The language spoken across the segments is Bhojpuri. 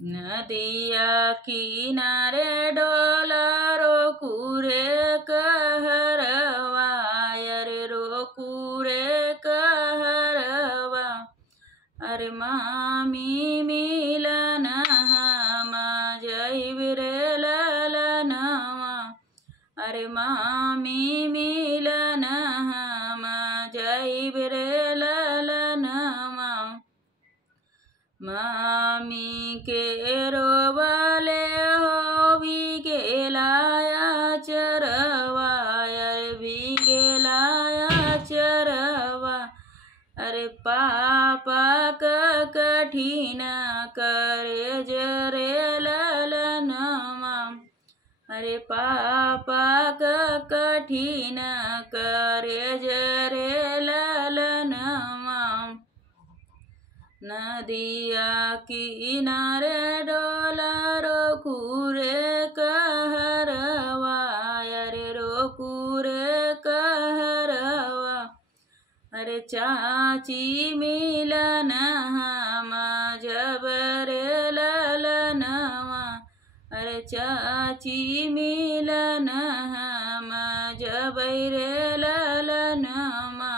नदिया किनारे डोला रोकू रे कहरवा, अरे रोकू रे कहरवा। अरे मामी मिलन हम जइब रे ललनवा, अरे मामी मिलन हम जइब रे ललनवा। मामी के रोबले हो बिगेलाया चरवा, अरे बिगेलाया चरवा। अरे पापा कठिन करे जरे ललनवा, अरे पापा कठिन करे जरे ललनवा। नदिया किनारे डोला रोकू रे कहरवा, अरे रोकू रे कहरवा। अरे चाची मिलन हम जब रे ललनवा, अरे चाची मिलन हम जब रे ललनवा।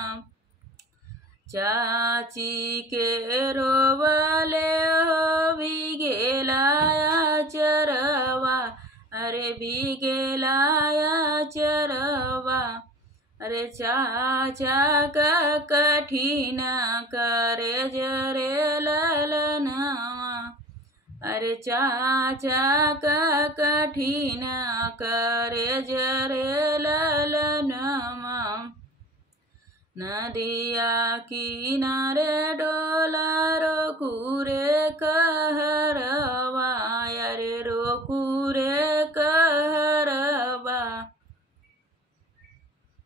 चाची के रोबले हो बिगेलाया चरवा, अरे बिगेलाया चरवा। अरे चाचा कठिन करे जरे ललनवा, अरे चाचा कठिन करे जरे ललनवा। नदिया किनारे डोला रोकू रे कहरवा,